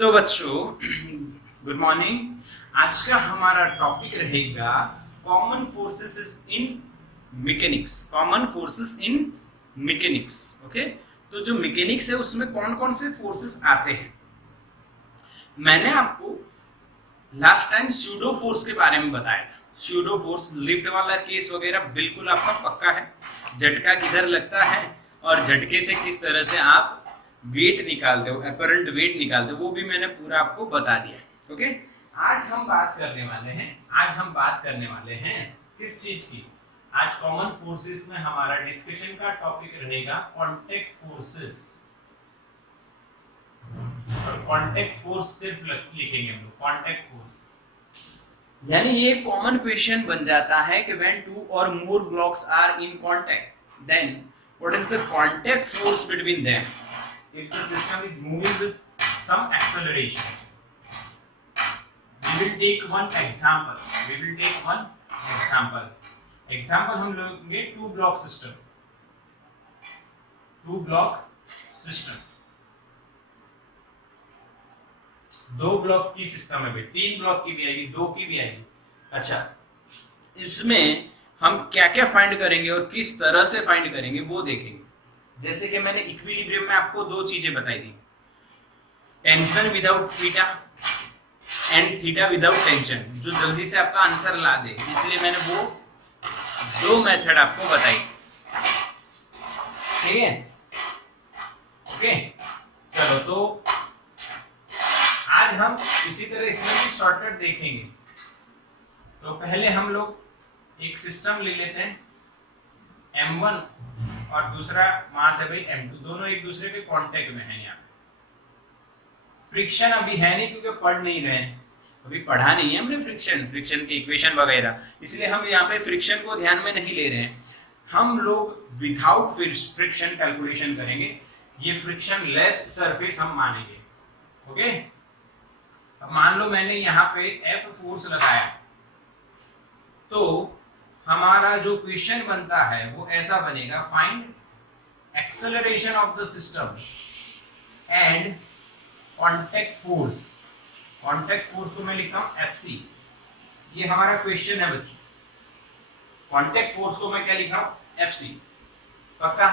तो बच्चों good morning. आज का हमारा टॉपिक रहेगा common forces in mechanics. Common forces in mechanics. Okay, तो जो मैकेनिक्स है उसमें कौन कौन से फोर्सेस आते हैं। मैंने आपको लास्ट टाइम स्यूडो फोर्स के बारे में बताया था। स्यूडो फोर्स लिफ्ट वाला केस वगैरह बिल्कुल आपका पक्का है। झटका किधर लगता है और झटके से किस तरह से आप वेट निकालते हो, अपरेंट वेट निकालते हो, वो भी मैंने पूरा आपको बता दिया। ओके, आज हम बात करने वाले हैं किस चीज की। आज कॉमन फोर्सेस में हमारा डिस्कशन का टॉपिक रहेगा कांटेक्ट फोर्सेस। और कांटेक्ट फोर्स सिर्फ लिखेंगे हम लोग, कांटेक्ट फोर्स। यानी ये कॉमन क्वेश्चन बन जाता है कि when two or more blocks are in contact then what is the contact force between them if the system is moving with some acceleration. We will take one example. Example हम लेंगे two block system. दो block की system है भाई, 3 block की भी आएगी, 2 की भी आएगी। अच्छा, इसमें हम क्या क्या फाइंड करेंगे और किस तरह से फाइंड करेंगे वो देखेंगे। जैसे कि मैंने इक्विलिब्रियम में आपको 2 चीजें बताई थी, tension without theta and theta without tension, जो जल्दी से आपका आंसर ला दे, इसलिए मैंने वो 2 मेथड आपको बताई। ठीक है, ओके। चलो, तो आज हम इसी तरह इसमें भी शॉर्टकट देखेंगे। तो पहले हम लोग एक सिस्टम ले लेते हैं, M1 और दूसरा मास है भाई M2, दोनों एक दूसरे के कांटेक्ट में है। यहाँ फ्रिक्शन अभी है नहीं क्योंकि पढ़ नहीं रहे हैं, अभी पढ़ा नहीं है हमने फ्रिक्शन के इक्वेशन वगैरह, इसलिए हम यहाँ पे फ्रिक्शन को ध्यान में नहीं ले रहे हैं। हम लोग विदाउट फ्रिक्शन कैलकुलेशन करेंगे, ये फ्रिक्शन लेस सरफेस हम मानेंगे। ओके, अब मान लो मैंने यहाँ पे F फोर्स लगाया, तो हमारा जो क्वेश्चन बनता है वो ऐसा बनेगा, find acceleration of the system and contact force. Contact force को मैं लिखता हूं FC, ये हमारा क्वेश्चन है बच्चों। कांटेक्ट फोर्स को मैं क्या लिखा हूं, FC। पक्का?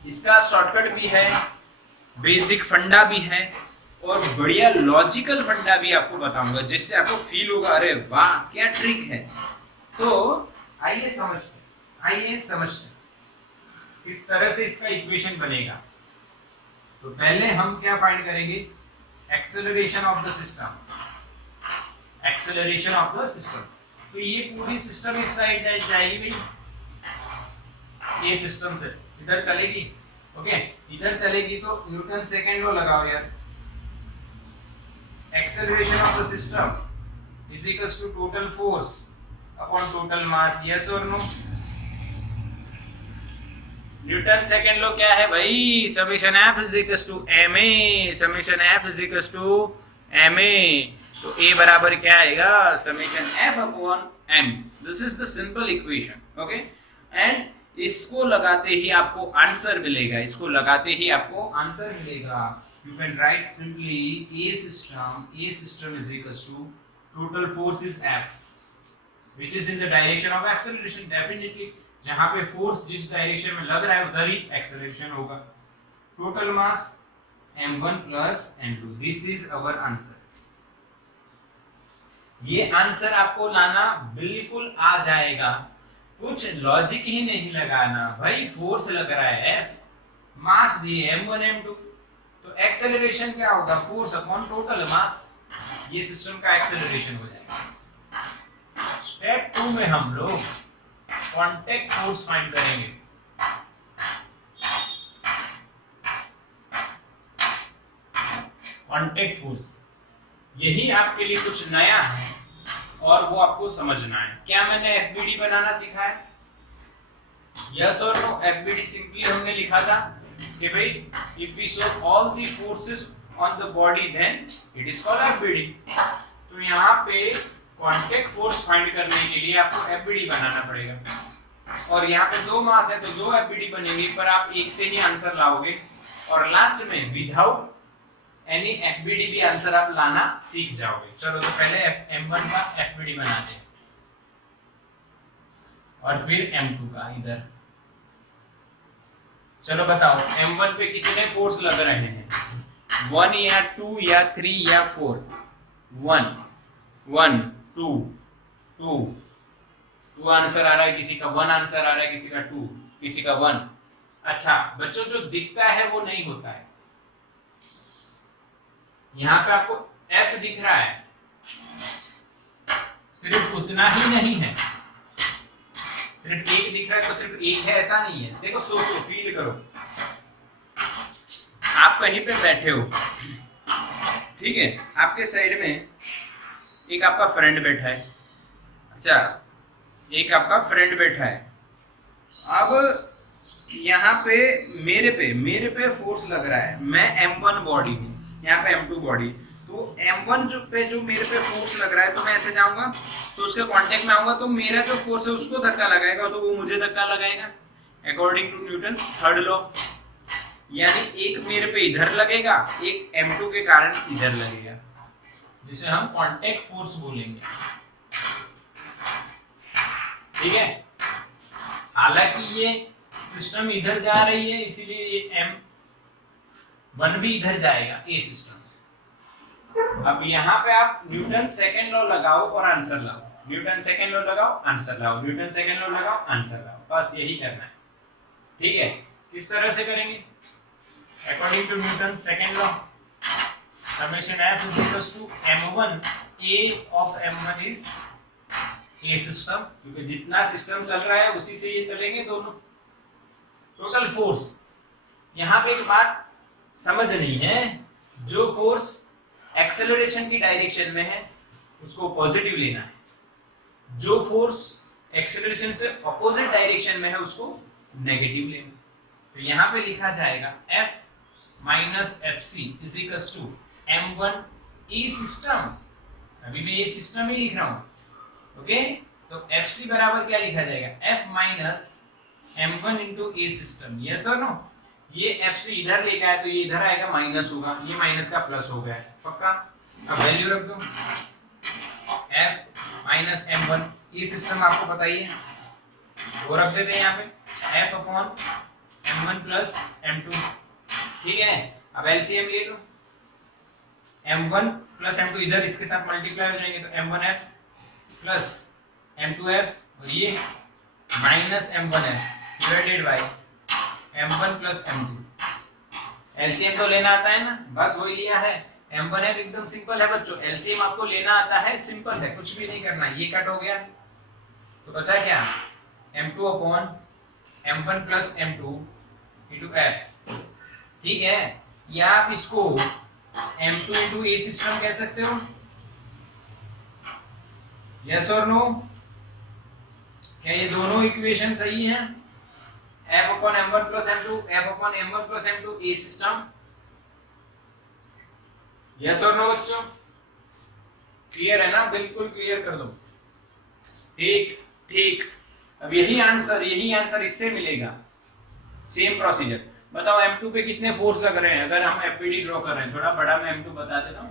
इसका शॉर्टकट भी है, बेसिक फंडा भी है और बढ़िया लॉजिकल फंडा भी आपको बताऊंगा, जिससे आपको फील होगा अरे वाह क्या ट्रिक है। तो आइए समझते किस तरह से इसका इक्वेशन बनेगा। तो पहले हम क्या फाइंड करेंगे, एक्सेलरेशन ऑफ द सिस्टम। तो ये पूरी सिस्टम इस साइड जाएगी भाई, ये सिस्टम से इधर चलेगी। ओके, इधर चलेगी तो न्यूटन सेकेंड लो लगाओ यार। Acceleration of the system is equals to total force upon total mass, yes और नो। न्यूटन सेकेंड लो क्या है भाई, summation F is equals to ma। तो A बराबर क्या आएगा, summation F upon m। This is the simple equation. Okay, and इसको लगाते ही आपको आंसर मिलेगा, You can write simply A system is equals to total force is F, which is in the direction of acceleration. Definitely, जहाँ पे force जिस direction में लग रहा है उधर ही acceleration होगा। Total mass M1 plus M2. This is our answer. ये आंसर आपको लाना बिल्कुल आ जाएगा, कुछ लॉजिक ही नहीं लगाना भाई। फोर्स लग रहा है F, मास दिए M1 M2, तो एक्सेलरेशन क्या होगा, फोर्स अपॉन टोटल मास, ये सिस्टम का एक्सेलरेशन हो जाएगा। स्टेप 2 में हम लोग कांटेक्ट फोर्स फाइंड करेंगे। कांटेक्ट फोर्स यही आपके लिए कुछ नया है और वो आपको समझना है। क्या मैंने FBD बनाना सिखाया, यस और नो? FBD सिंपली हमने लिखा था कि भाई if we show all the forces on the body then it is called FBD। तो यहाँ पे कांटेक्ट फोर्स फाइंड करने के लिए आपको FBD बनाना पड़ेगा, और यहाँ पे 2 मास है तो 2 FBD बनेंगे, पर आप एक से ही आंसर लाओगे। और लास्ट में विदाउट एनी एफबीडी भी आंसर आप लाना सीख जाओगे। चलो तो पहले M1 का एफबीडी बनाते हैं और फिर M2 का इधर। चलो बताओ M1 पे कितने फोर्स लग रहे हैं, 1 या 2 या 3 या 4? 1 1 2 2 2 आंसर आ रहा है किसी का, 1 आंसर आ रहा है किसी का, 2 किसी का 1। अच्छा बच्चों जो दिखता है वो नहीं होता है, यहाँ पे आपको F दिख रहा है, सिर्फ उतना ही नहीं है, सिर्फ एक दिख रहा है तो सिर्फ एक है ऐसा नहीं है। देखो सोचो, फील करो, आप कहीं पे बैठे हो, ठीक है, आपके साइड में एक आपका फ्रेंड बैठा है, अच्छा एक आपका फ्रेंड बैठा है, अब यहाँ पे मेरे पे फोर्स लग रहा है, मैं M1 बॉडी हूँ, यहाँ पे M2 बॉडी, तो M1 जो मेरे पे फोर्स लग रहा है, तो मैं ऐसे जाऊंगा तो उसके कांटेक्ट में आऊंगा तो मेरा जो फोर्स है उसको धक्का लगाएगा, तो वो मुझे धक्का लगाएगा according to Newton's third law. यानी एक मेरे पे इधर लगेगा, एक M2 के कारण इधर लगेगा, जिसे हम कांटेक्ट फोर्स बोलेंगे, ठीक है। हालांकि ये सिस्टम इधर जा रही है इसीलिए ये M1 भी इधर जाएगा ए सिस्टम से। अब यहाँ पे आप न्यूटन सेकंड लॉ लगाओ और आंसर लाओ, न्यूटन सेकंड लॉ लगाओ आंसर लाओ, न्यूटन सेकंड लॉ लगाओ आंसर लाओ, बस यही करना है, ठीक है। किस तरह से करेंगे? According to Newton second law, summation F is equal to M1 A of M1 is a system, क्योंकि जितना सिस्टम चल रहा है उसी से ये चलेंगे दोनों। टोटल फोर्स, यहाँ पे एक बात समझनी है, जो फोर्स एक्सेलरेशन की डायरेक्शन में है उसको पॉजिटिव लेना है, जो फोर्स एक्सेलरेशन से अपोजिट डायरेक्शन में है उसको नेगेटिव लेना। तो यहाँ पे लिखा जाएगा F minus FC is equal to M1 E system, अभी मैं ये सिस्टम ही लिख रहा हूँ, ओके। तो FC बराबर क्या लिखा जाएगा, F minus M1 into a system, yes और नो। ये FC इधर लेके आया तो ये इधर आएगा, माइनस होगा, ये माइनस का प्लस हो गया, पक्का। अब वैल्यू रख दो, F माइनस M1 ये सिस्टम आपको पता ही है, वो रख देते हैं यहाँ पे F upon M1 plus M2, ठीक है। अब LCM ले लो, M1 प्लस M2 इधर इसके साथ मल्टीप्लाई हो जाएंगे, तो M1F प्लस M2F और ये minus M1F divided by M1 plus M2। LCM तो लेना आता है ना, बस वही लिया है। M1F एकदम सिंपल है बच्चों, एलसीएम आपको लेना आता है, सिंपल है, कुछ भी नहीं करना, ये कट हो गया तो बचा क्या, M2 upon M1 plus M2 into F, ठीक है। या आप इसको M2 इंटू ए सिस्टम कह सकते हो, यस और नो। क्या ये दोनों इक्वेशन सही हैं? F upon M1 plus M2, F upon M1 plus M2 A system, yes और नो बच्चों? क्लियर है ना, बिल्कुल क्लियर कर दो, ठीक ठीक। अब यही आंसर इससे मिलेगा, सेम प्रोसीजर। बताओ M2 पे कितने फोर्स लग रहे हैं, अगर हम एफपीडी ड्रॉ कर रहे हैं, थोड़ा बड़ा मैं M2 बता देता हूं।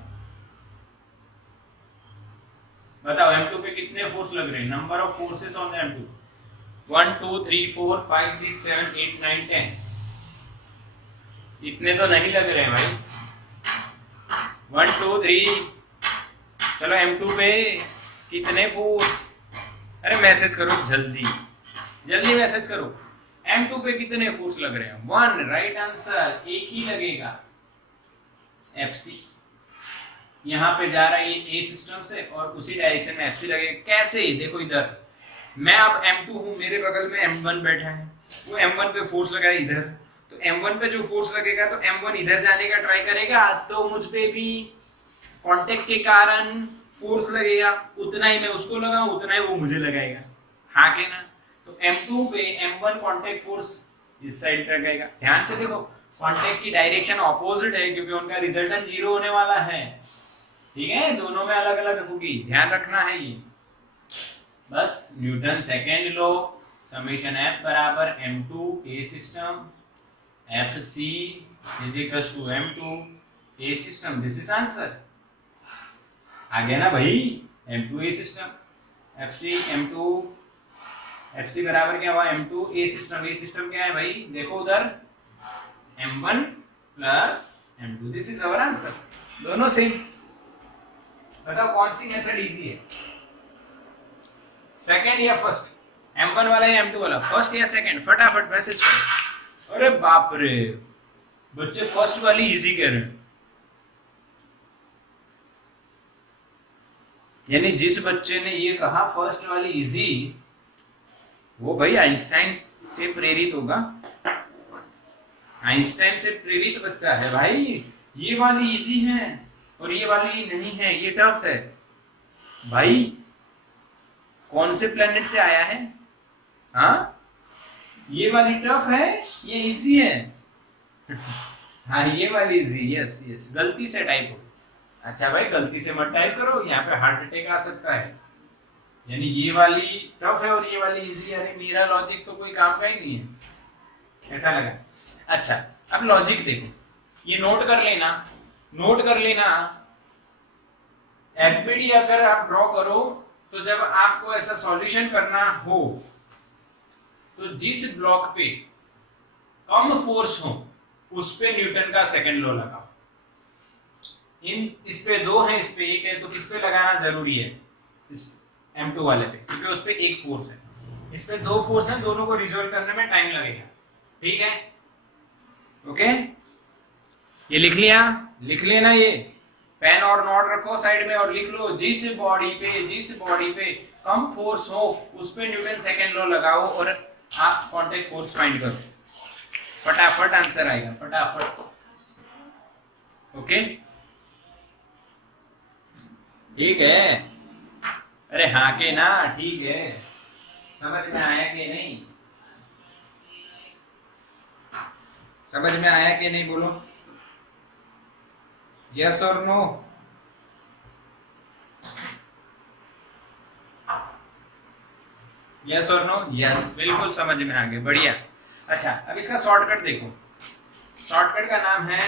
बताओ M2 पे कितने फोर्स लग रहे हैं, number of forces on the M2, 1 2 3 4 5 6 7 8 9 10, इतने तो नहीं लग रहे हैं भाई, 1 2 3। चलो M2 पे कितने फोर्स, अरे मैसेज करो जल्दी जल्दी मैसेज करो, M2 पे कितने फोर्स लग रहे हैं, 1, राइट आंसर, एक ही लगेगा FC, यहाँ पे जा रहा है ये ए सिस्टम से और उसी डायरेक्शन में FC लगेगा। कैसे, देखो इधर मैं अब M2 हूँ, मेरे बगल में M1 बैठा है, वो M1 पे फोर्स लगा है इधर, तो M1 पे जो फोर्स लगेगा तो M1 इधर जाने का ट्राई करेगा, तो मुझ पे भी कांटेक्ट के कारण फोर्स लगेगा, उतना ही मैं उसको लगाऊं उतना ही वो मुझे लगाएगा, हाँ के ना। तो M2 पे M1 कांटेक्ट फोर्स इस साइड पे लगेगा। ध्यान से देखो, कांटेक्ट की डायरेक्शन ऑपोजिट है क्योंकि उनका रिजल्टेंट 0 होने वाला है, ठीक है, दोनों में अलग अलग होगी, ध्यान रखना है ये। बस Newton second law, summation F बराबर M2 A system FC is equal to M2 A system, this is answer. आ गया ना भाई, M2 ए सिस्टम, FC बराबर क्या हुआ, M2 A system. A system क्या है भाई, देखो उधर M1 plus M2, this is our answer. दोनों सेम। बताओ कौन सी मेथड इजी है, सेकंड या फर्स्ट? M1 वाला या M2 वाला, फर्स्ट या सेकंड? फटाफट मैसेज करो। अरे बाप रे, बच्चे फर्स्ट वाली इजी कह रहे हैं। यानी जिस बच्चे ने ये कहा फर्स्ट वाली इजी, वो भाई आइंस्टाइन से प्रेरित होगा। आइंस्टाइन से प्रेरित बच्चा है भाई। ये वाली इजी है और ये वाली नहीं है, ये टफ है भाई। कौन से प्लेनेट से आया है? हाँ, ये वाली टफ है, ये इजी है। हाँ, ये वाली इजी, यस यस, गलती से टाइप हो। अच्छा भाई, गलती से मत टाइप करो, यहाँ पे हार्ट अटैक आ सकता है। यानी ये वाली टफ है और ये वाली इजी। अरे मेरा लॉजिक तो कोई काम का ही नहीं है, ऐसा लगा। अच्छा, अब लॉजिक देखो, ये नोट कर लेना, नोट कर लेना। एफबीडी अगर आप ड्रॉ करो तो जब आपको ऐसा सॉल्यूशन करना हो तो जिस ब्लॉक पे कम फोर्स हो उस पे न्यूटन का सेकंड लॉ लगाओ। इस पे 2 है, इस पे 1 है, तो किस पे लगाना जरूरी है? इस M2 वाले पे, क्योंकि उस पे 1 फोर्स है, इस पे 2 फोर्स है, दोनों को रिजॉल्व करने में टाइम लगेगा। ठीक है, ओके। ये लिख लिया, लिख लेना, ये पेन और नोट रखो साइड में और लिख लो, जिस बॉडी पे कम फोर्स हो उस पे न्यूटन सेकंड लॉ लगाओ और आप कांटेक्ट फोर्स फाइंड करो। फटाफट आंसर आएगा, फटाफट। ओके, ठीक है। अरे हाँ के ना, ठीक है, समझ में आया कि नहीं? समझ में आया कि नहीं, बोलो यस और नो। यस और नो, यस, बिल्कुल समझ में आ गया, बढ़िया। अच्छा, अब इसका शॉर्टकट देखो, शॉर्टकट का नाम है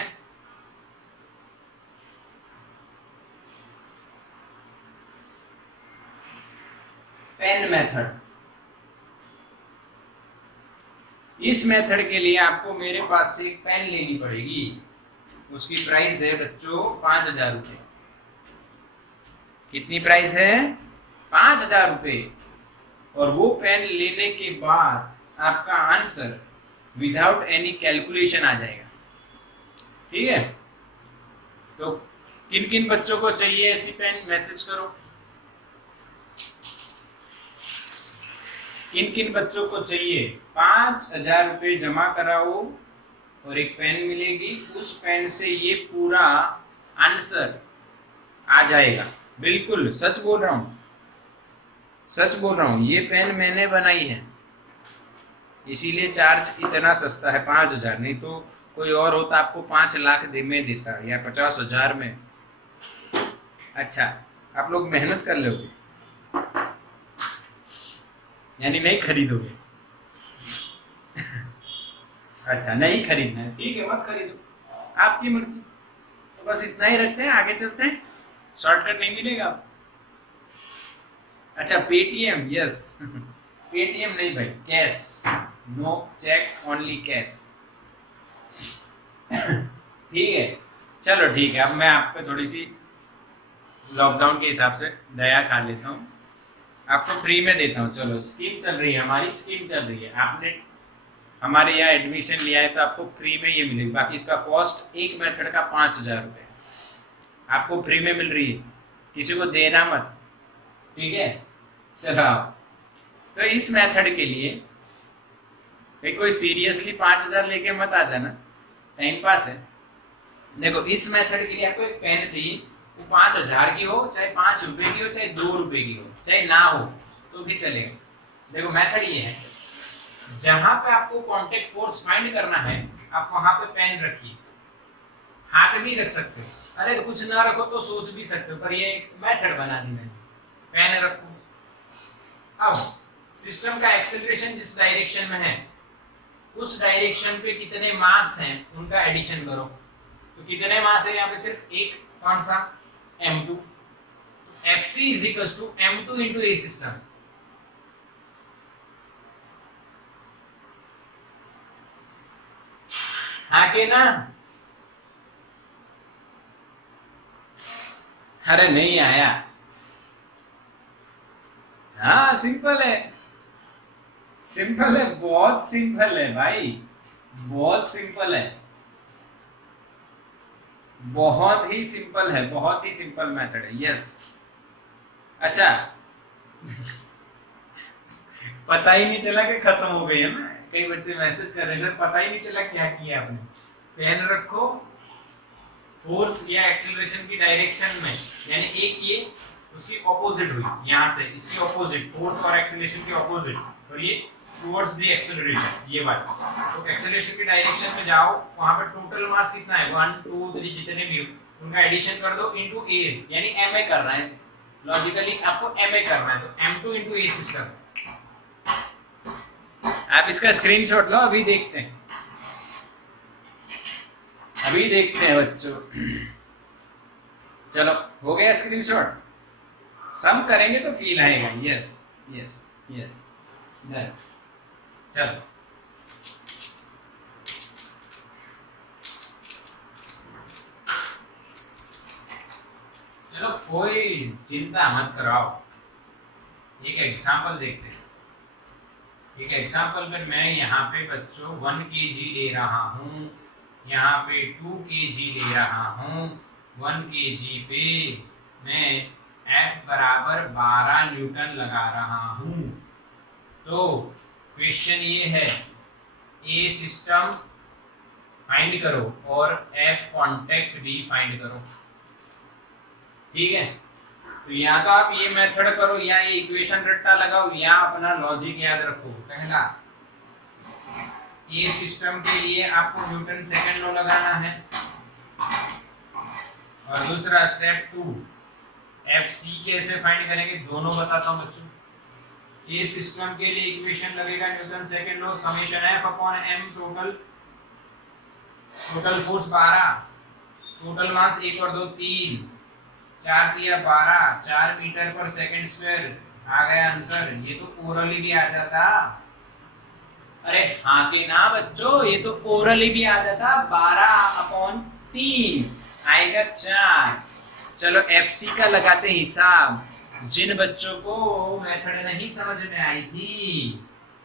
पेन मेथड। इस मेथड के लिए आपको मेरे पास से एक पेन लेनी पड़ेगी, उसकी प्राइस है बच्चों 5000 रुपये। कितनी प्राइस है? 5000 रुपये। और वो पेन लेने के बाद आपका आंसर विदाउट एनी कैलकुलेशन आ जाएगा। ठीक है, तो किन किन बच्चों को चाहिए ऐसी पेन, मैसेज करो। किन किन बच्चों को चाहिए? 5000 रुपये जमा कराओ और एक पेन मिलेगी, उस पेन से ये पूरा आंसर आ जाएगा। बिल्कुल सच बोल रहा हूँ, सच बोल रहा हूँ, ये पेन मैंने बनाई है, इसीलिए चार्ज इतना सस्ता है 5000। नहीं तो कोई और होता आपको 5 लाख में देता या 50,000 में। अच्छा, आप लोग मेहनत कर लोगे, यानी नहीं खरीदोगे? अच्छा, नहीं खरीदना है, ठीक है, मत खरीदो, आपकी मर्जी। तो बस इतना ही रखते हैं, आगे चलते हैं, शॉर्टकट नहीं मिलेगा। अच्छा, पेटीएम, यस। पेटीएम नहीं भाई, cash, no cheque, only cash. ठीक है, चलो ठीक है। अब मैं आप पे थोड़ी सी लॉकडाउन के हिसाब से दया खा लेता हूँ, आपको फ्री में देता हूँ। चलो, स्कीम चल रही है, हमारी स्कीम चल रही है, आपने हमारे यहाँ एडमिशन लिया है तो आपको फ्री में ये मिलेगी। बाकी इसका कॉस्ट एक मेथड का 5000 रुपये आपको फ्री में मिल रही है, किसी को देना मत। ठीक है, चलो। तो इस मेथड के लिए भाई कोई सीरियसली 5000 लेके मत आ जाना, टाइम पास है। देखो, इस मेथड के लिए आपको एक पेन चाहिए, वो 5000 की हो, चाहे 5 रुपए की हो, चाहे 2 रुपए की हो, चाहे ना हो तो भी चलेगा। देखो, मेथड ये है, जहां पे आपको कांटेक्ट फोर्स फाइंड करना है आप वहां पे पेन रखिए, हाथ भी रख सकते हो, अरे कुछ ना रखो तो सोच भी सकते हो, पर ये एक मेथड बना दी मैंने, पेन रखो। अब सिस्टम का एक्सेलरेशन जिस डायरेक्शन में है उस डायरेक्शन पे कितने मास हैं उनका एडिशन करो। तो कितने मास है यहाँ पे? सिर्फ एक। कौन सा? m2। Fc is equal to m2 into a system. हाँ के ना? अरे नहीं आया। हाँ सिंपल है, सिंपल है, बहुत सिंपल है भाई, बहुत सिंपल है, बहुत ही सिंपल है, बहुत ही सिंपल मेथड है। यस। अच्छा पता ही नहीं चला कि खत्म हो गई है ना। कई बच्चे मैसेज कर रहे हैं सर पता ही नहीं चला क्या किया आपने। पेन रखो, फोर्स या एक्सेलरेशन की डायरेक्शन में, यानी एक ये उसकी ऑपोजिट हुई यहाँ से, इसकी ऑपोजिट, फोर्स और एक्सेलरेशन की ऑपोजिट, और ये टुवर्ड्स द एक्सेलरेशन, ये बात। तो एक्सेलरेशन की डायरेक्शन में जाओ, वहां पर टोटल मास कितना है? 1 2 3 जितने भी हो उनका एडिशन कर दो इनटू ए, यानी एमए करना है, लॉजिकली आपको एमए करना है, तो m2 इनटू ए सिस्टम। आप इसका स्क्रीनशॉट लो, अभी देखते हैं, अभी देखते हैं बच्चों। चलो हो गया स्क्रीनशॉट। सम करेंगे तो फील आएगा। Yes yes yes. चलो चलो कोई चिंता मत कराओ, एक एग्जांपल देखते हैं। एक एग्जांपल में मैं यहाँ पे बच्चों 1 kg ले रहा हूँ, यहाँ पे 2 kg ले रहा हूँ। 1 kg पे मैं F बराबर 12 न्यूटन लगा रहा हूँ। तो क्वेश्चन ये है, ए सिस्टम फाइंड करो और F कांटेक्ट भी फाइंड करो। ठीक है, तो या तो आप ये मेथड करो या ये इक्वेशन रट्टा लगाओ या अपना लॉजिक याद रखो। पहला, ए सिस्टम के लिए आपको न्यूटन सेकंड लॉ लगाना है, और दूसरा स्टेप 2 एफसी कैसे फाइंड करेंगे दोनों बताता हूं बच्चों। ए सिस्टम के लिए इक्वेशन लगेगा Newton second law summation F upon M, total force 12, total mass 1 और 2 3, 4 तिया 12, 4 मीटर पर सेकंड स्क्वायर। आ गया आंसर। ये तो ओरली भी आ जाता। अरे हाँ के ना बच्चों, ये तो ओरली भी आ जाता। 12/3 आएगा 4। चलो एफसी का लगाते हिसाब। जिन बच्चों को मेथड नहीं समझ में आई थी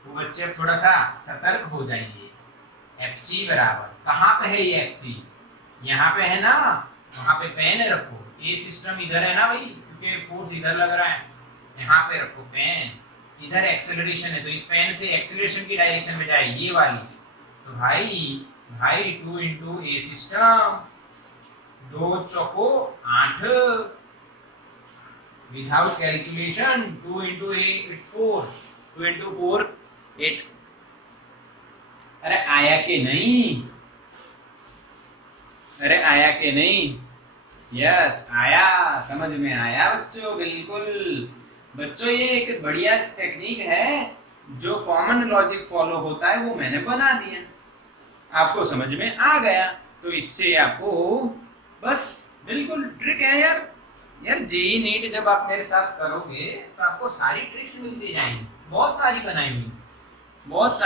वो बच्चे अब थोड़ा सा सतर्क हो जाइए। एफसी बराबर कहाँ पे है? ये एफसी यहाँ पे है ना, वहां पे पेन रखो। ये सिस्टम इधर है ना भाई, क्योंकि फोर्स इधर लग रहा है, यहाँ पे रखो पेन। इधर एक्सेलरेशन है तो इस पेन से एक्सेलरेशन की डायरेक्शन में जाए ये वाली। तो भाई 2 into a system, 2 choco 8, without calculation 2 into 8 4, 2 into 4 8। अरे आया के नहीं? अरे आया के नहीं? यस आया, समझ में आया बच्चों। बिल्कुल बच्चों, ये एक बढ़िया टेक्निक है, जो कॉमन लॉजिक फॉलो होता है वो मैंने बना दिया, आपको समझ में आ गया। तो इससे आपको बस बिल्कुल ट्रिक है यार। यार जेई नीट जब आप मेरे साथ करोगे तो आपको सारी ट्रिक्स मिलती जाएंगी, बहुत सारी बनाई हुई, बहुत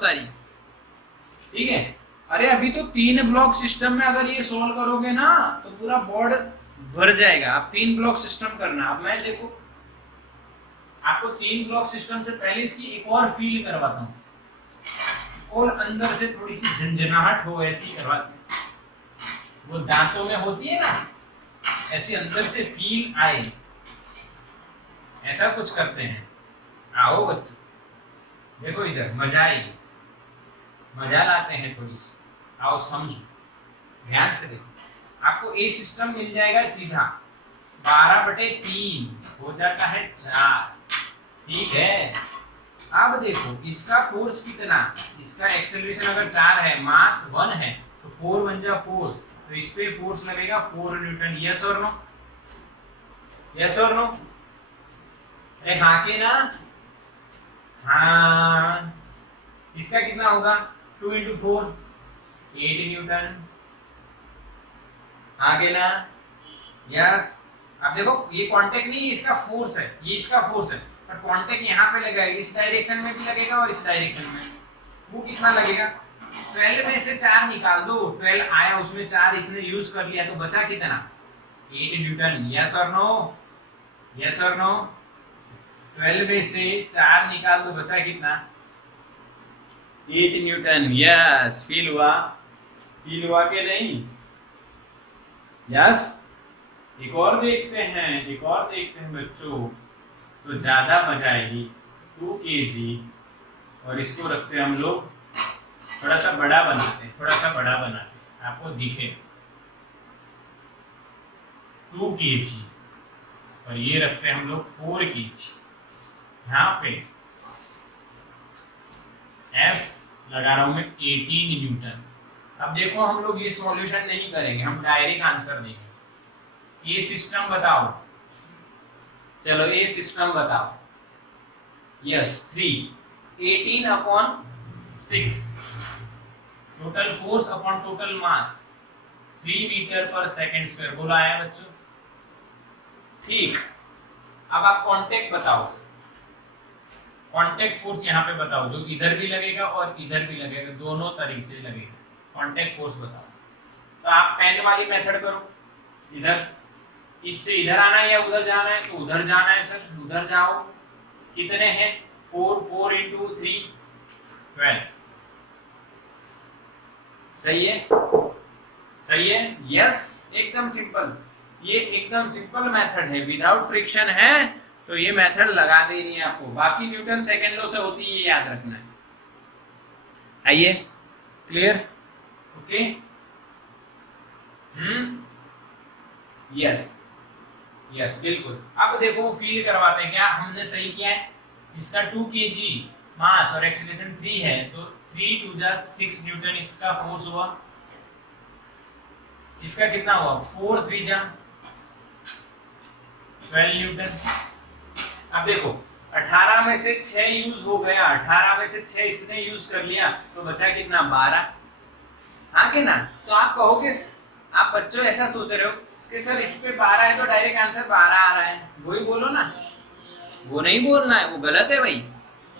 सारी। ठीक है, अरे अभी तो 3 ब्लॉक सिस्टम में अगर ये सॉल्व करोगे ना तो पूरा बोर्ड भर जाएगा। आप 3 ब्लॉक सिस्टम करना। अब मैं देखो आपको 3 ब्लॉक सिस्टम से पहले इसकी एक और फील करवाता हूँ, और अंदर से थोड़ी सी झंझनाहट हो ऐसी करवाते हैं। वो दांतों में होती है ना, ऐसी अंदर से फील आए, ऐसा कुछ करते हैं। आओ बच्चों, देखो इधर मजा आएगी, मजा लाते हैं थोड़ी सी। आओ समझो, ध्यान से देखो। आपको ए सिस्टम मिल जाएगा सीधा 12/3 हो जाता है 4। ठीक है, अब देखो इसका फोर्स कितना, इसका एक्सेलरेशन अगर 4 है, मास 1 है, तो 4 बन जा 4, तो इस पे फोर्स लगेगा 4 न्यूटन। यस और नो? यस और नो? अरे हाँ के ना? हाँ, इसका कितना होगा? 2 इंटू 4 8 न्यूटन। आगे ना, यस। अब देखो ये कांटेक्ट नहीं, इसका फोर्स है, ये इसका फोर्स है, पर कांटेक्ट यहाँ पे लगेगा, इस डायरेक्शन में भी लगेगा और इस डायरेक्शन में। वो कितना लगेगा? 12 में से 4 निकाल दो, 12 आया उसमें 4 इसने यूज कर लिया, तो बचा कितना? 8 न्यूटन। यस और नो? यस और नो? 12 में से 4 निकाल दो, बचा कितना? 8 न्यूटन। यस, फील हुआ? फील हुआ कि नहीं? यस। एक और देखते हैं, एक और देखते हैं बच्चों, तो ज्यादा मजा आएगी। 2 kg, और इसको रखते हैं हम लोग, थोड़ा सा बड़ा बनाते हैं, थोड़ा सा बड़ा बनाते हैं, आपको दिखे। 2 kg, और ये रखते हैं हम लोग 4 kg। यहाँ पे F लगा रहा हूं मैं 18 न्यूटन। अब देखो हम लोग ये सॉल्यूशन नहीं करेंगे, हम डायरेक्ट आंसर देंगे। ये सिस्टम बताओ, चलो ये सिस्टम बताओ। Yes, 3 18 upon 6 total force upon total mass 3 metre पर सेकंड स्क्वायर। बोला है बच्चों? ठीक। अब आप कांटेक्ट बताओ, कांटेक्ट फोर्स यहाँ पे बताओ, जो इधर भी लगेगा और इधर भी लगेगा, दोनों तरीके से लगेगा। कांटेक्ट फोर्स बताओ। तो आप पेन वाली मेथड करो, इधर इससे इधर आना है या उधर जाना है? तो उधर जाना है सर, उधर जाओ। कितने हैं? 4 4 into 3 12। सही है? सही है? यस, एकदम सिंपल। ये एकदम सिंपल मेथड है, विदाउट फ्रिक्शन है, तो ये मेथड लगा देनी है आपको। बाकी न्यूटन सेकेंडों से होती है, याद रखना है। आइए, क्लियर? ओके। यस, यस, बिल्कुल। अब देखो फील करवाते हैं, क्या हमने सही किया है? इसका 2 kg मास और एक्सीलरेशन 3 है, तो 3 2 जा 6 न्यूटन इसका फोर्स हुआ। इसका कितना हुआ? 4 3 जा 12 न्यूटन। अब देखो 18 में से 6 यूज हो गया, 18 में से 6 इसने यूज कर लिया, तो बचा कितना? 12। हाँ के ना? तो आप कहोगे, आप बच्चों ऐसा सोच रहे हो कि सर इस पे 12 है तो डायरेक्ट आंसर 12 आ रहा है, वही बोलो ना। वो नहीं बोलना है, वो गलत है भाई,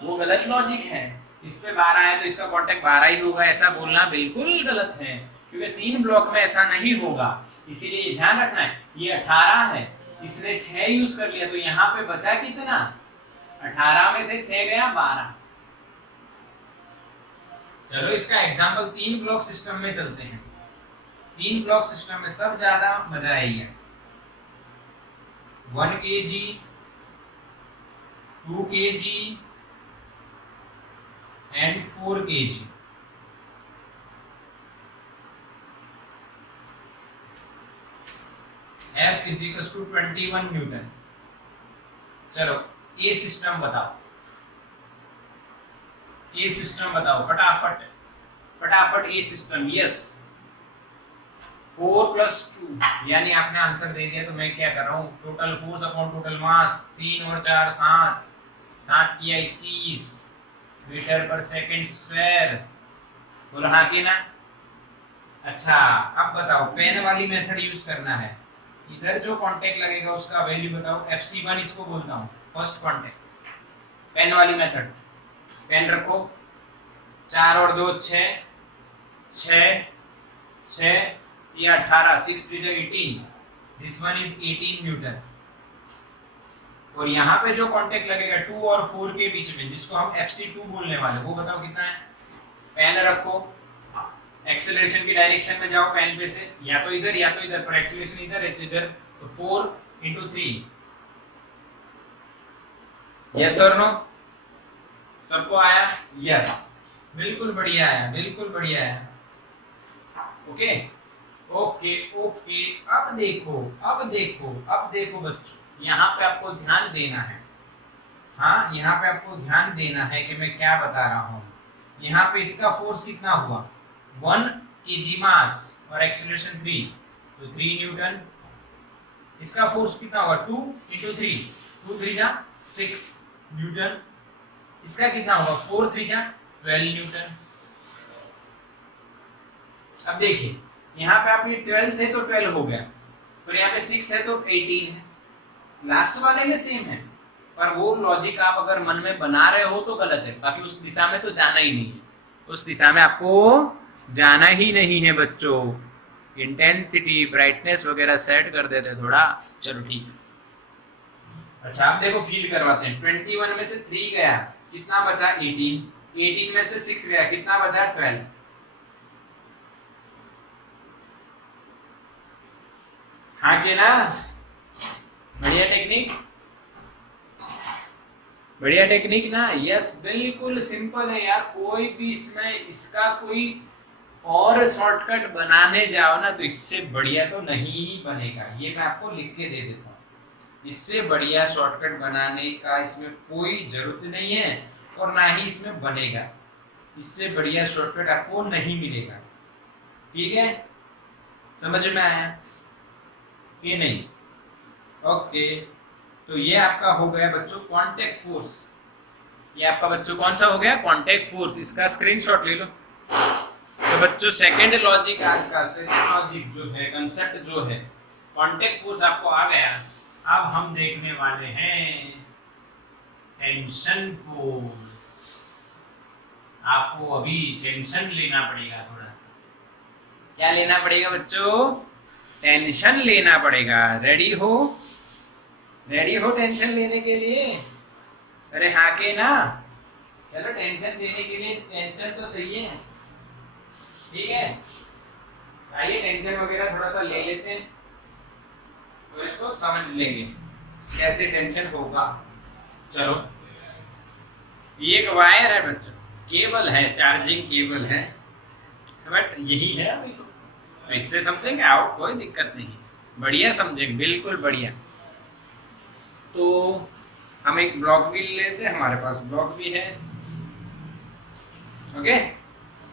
वो गलत लॉजिक है। इस पे 12 है तो इसका कांटेक्ट 12 ही होगा, ऐसा बोलना बिल्कुल गलत है, क्योंकि 3 ब्लॉक में ऐसा नहीं होगा। इसीलिए ध्यान रखना है, ये 18 है, इसने 6 यूज कर लिया, तो यहाँ पे बचा कितना? 18 में से 6 गया 12। चलो इसका एग्जाम्पल 3 ब्लॉक सिस्टम में चलते हैं। 3 ब्लॉक सिस्टम में तब ज्यादा मजा आएगी। 1 kg, 2 kg and 4 kg। F is equals to 21 Newton. चलो ये सिस्टम बताओ, ये सिस्टम बताओ फटाफट, फटाफट ये सिस्टम। यस, 4 + 2, यानी आपने आंसर दे दिया, तो मैं क्या कर रहा हूँ? Total force upon total mass 3 और 4 7, 7 या 21 मीटर पर सेकंड स्क्वायर। बोलो हाँ कि ना? अच्छा, अब बताओ, पेन वाली मेथड यूज करना है। इधर जो कांटेक्ट लगेगा उसका वैल्यू बताओ। FC1 इसको बोलता हूँ, फर्स्ट कांटेक्ट। पेन वाली मेथड, पेन रखो, 4 और 2 6, 6 6 या 18, 6 3 18, दिस वन इज 18 न्यूटन। और यहाँ पे जो कांटेक्ट लगेगा 2 और 4 के बीच में, जिसको हम FC2 बोलने वाले, वो बताओ कितना है? पेन रखो, एक्सेलरेशन की डायरेक्शन में जाओ, पेन पे से या तो इधर या तो इधर, पर एक्सेलरेशन इधर है तो इधर, तो 4 × 3। यस और नो? सबको आया? यस, बिल्कुल बढ़िया है, बिल्कुल बढ़िया है। Okay okay okay. अब देखो, अब देखो, अब देखो बच्चों, यहाँ पे आपको ध्यान देना है। हाँ, यहाँ पे आपको ध्यान देना है कि मैं क्या बता रहा हूँ। यहाँ पे इसका फोर्स कितना हुआ? 1 kg मास और एक्सेलरेशन 3, तो 3 न्यूटन। इसका फोर्स कितना हुआ? 2 × 3, 2 3 जा 6 न्यूटन। इसका कितना होगा? 4 3 जा 12 न्यूटन। अब देखिए, यहाँ पे आपने 12 थे तो 12 हो गया, और यहाँ पे 6 है तो 18 है। लास्ट वाले में सेम है, पर वो लॉजिक आप अगर मन में बना रहे हो तो गलत है। बाकी उस दिशा में तो जाना ही नहीं है, उस दिशा में आपको जाना ही नहीं है बच्चों। इंटेंसिटी ब्राइटनेस वगैरह सेट कर देते थोड़ा। चलो ठीक है। अच्छा आप देखो फील करवाते हैं। 21 में से 3 गया, कितना बचा? 18। 18 में से 6 गया, कितना बचा? 12। हाँ के ना? बढ़िया टेक्निक, बढ़िया टेक्निक ना? यस बिल्कुल सिंपल है यार। कोई भी इसमें इसका कोई और शॉर्टकट बनाने जाओ ना तो इससे बढ़िया तो नहीं ही बनेगा। ये मैं आपको लिख के दे देता हूँ, इससे बढ़िया शॉर्टकट बनाने का इसमें कोई जरूरत नहीं है और ना ही इसमें बनेगा। इससे बढ़िया शॉर्टकट आपको नहीं मिलेगा। ठीक है, समझ में आया कि नहीं? ओके, तो ये आपका हो गया बच्चों कांटेक्ट फोर्स। ये आपका बच्चों कौन सा हो गया? Contact force. इसका स्क्रीनशॉट ले लो। तो बच्चों सेकंड लॉजिक, आज का सेकंड लॉजिक जो है, कंसेप्ट जो है, कांटेक्ट फोर्स आपको आ गया। अब हम देखने वाले हैं टेंशन फोर्स। आपको अभी टेंशन लेना पड़ेगा थोड़ा सा। क्या लेना पड़ेगा बच्चों? टेंशन लेना पड़ेगा। रेडी हो? रेडी हो टेंशन लेने के लिए? अरे हाँ के ना? चलो टेंशन देने के लिए टेंशन तो चाहिए, ठीक है? आइए टेंशन वगैरह थोड़ा सा ले लेते हैं, तो इसको समझ लेंगे कैसे टेंशन होगा। चलो, ये एक वायर है बच्चों, केबल है, चार्जिंग केबल है, बट यही है अभी तो इससे समझेंगे। आओ, कोई दिक्कत नहीं, बढ़िया समझेंगे, बिल्कुल बढ़िया। तो हम एक ब्लॉक भी ले लेते हैं, हमारे पास ब्लॉक भी है। ओके,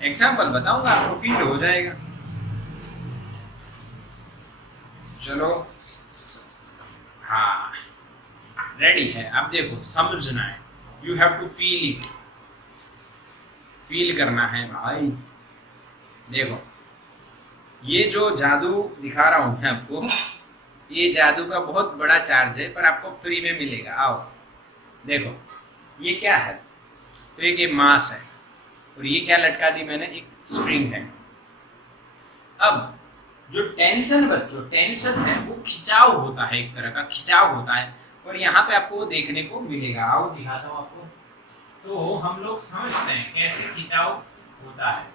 एग्जाम्पल बताऊंगा, आपको फील हो जाएगा। चलो हाँ, रेडी है। अब देखो, समझना है, you have to feel it. Feel करना है भाई। देखो, ये जो जादू दिखा रहा हूं मैं आपको, ये जादू का बहुत बड़ा चार्ज है, पर आपको फ्री में मिलेगा। आओ देखो, ये क्या है? तो एक ये मास है, और ये क्या लटका दी मैंने? एक स्ट्रिंग है। अब जो टेंशन बच्चों, टेंशन है वो खिंचाव होता है, एक तरह का खिंचाव होता है, और यहाँ पे आपको वो देखने को मिलेगा। आओ दिखाता हूँ आपको। तो हम लोग समझते हैं कैसे खिंचाव होता है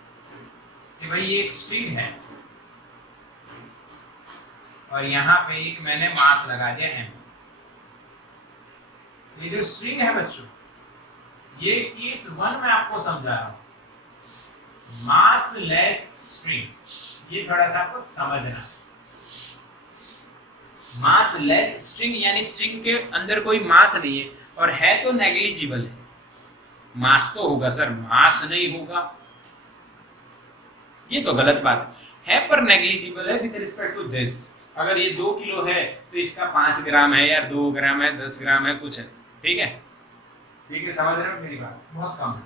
कि भाई ये एक स्ट्रिंग है और यहाँ पे एक मैंने मास लगा दिया m। ये जो स्ट्रिंग है बच्चों, ये केस 1 में आपको समझा रहा हूँ, मास लेस स्ट्रिंग। ये थोड़ा सा आपको समझना। मास लेस स्ट्रिंग यानी स्ट्रिंग के अंदर कोई मास नहीं है, और है तो नेग्लिजिबल है। मास तो होगा सर, मास नहीं होगा, ये तो गलत बात है पर नेग्लिजिबल है विद रिस्पेक्ट टू दिस। अगर ये 2 किलो है तो इसका 5 ग्राम है या 2 ग्राम है, 10 ग्राम है, कुछ है। ठीक है, ठीक है, समझ रहे हो मेरी बात? बहुत कम है।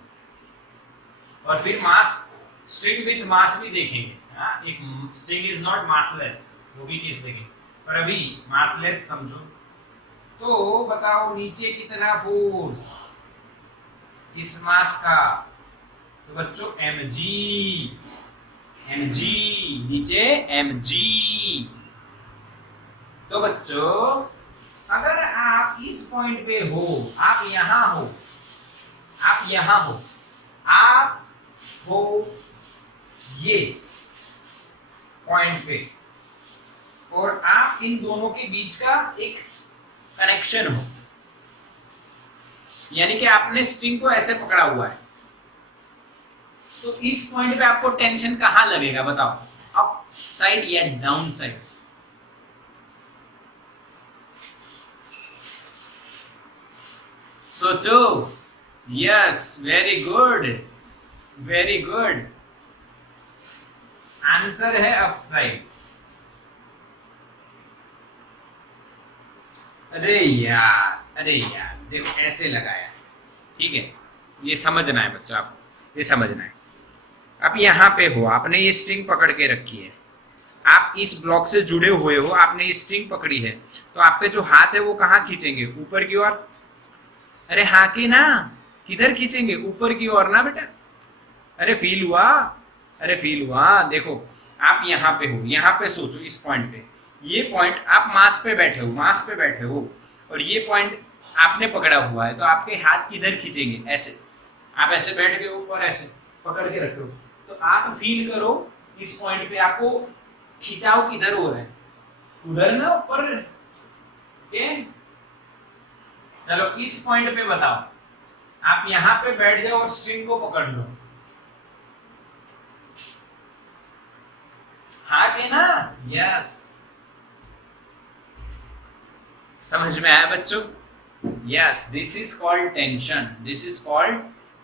और फिर मास, स्ट्रिंग विथ मास भी देखेंगे। एक स्ट्रिंग इज नॉट मासलेस, वो भी केस देखेंगे, पर अभी मासलेस समझो। तो बताओ नीचे कितना फोर्स इस मास का? तो बच्चों mg, mg, नीचे mg। तो बच्चों अगर आप इस पॉइंट पे हो, आप यहां हो, आप यहां हो, आप हो ये पॉइंट पे, और आप इन दोनों के बीच का एक कनेक्शन हो, यानी कि आपने स्ट्रिंग को ऐसे पकड़ा हुआ है, तो इस पॉइंट पे आपको टेंशन कहां लगेगा बताओ? अप साइड या डाउन साइड? सोचो। Yes, very good, very good. Answer है अप साइड। अरे यार, अरे यार, देखो ऐसे लगाया, ठीक है? ये समझना है बच्चों, आपको ये समझना है। अब यहाँ पे हो, आपने ये स्ट्रिंग पकड़ के रखी है, आप इस ब्लॉक से जुड़े हुए हो, आपने ये स्ट्रिंग पकड़ी है, तो आपके जो हाथ है वो कहाँ खींचेंगे? ऊपर की ओर। अरे हाँ की ना, किधर खींचेंगे? ऊपर की ओर ना बेटा। अरे फील हुआ? अरे फील हुआ? देखो आप यहाँ पे हो, यहाँ पे सोचो, इस पॉइंट पे, ये पॉइंट आप मास पे बैठे हो, मास पे बैठे हो, और ये पॉइंट आपने पकड़ा हुआ है, तो आपके हाथ किधर खींचेंगे? ऐसे। आप ऐसे बैठ गए हो और ऐसे पकड़ के रखे हो, तो आप फील करो इस पॉइंट पे आपको खिंचाव किधर हो रहा है? उधर ना, ऊपर के। चलो इस पॉइंट पे बताओ, आप यहाँ पे बैठ जाओ और स्ट्रिंग को पकड़ लो। हाँ के ना? यस। समझ में आया बच्चों? Yes, this is called tension, this is called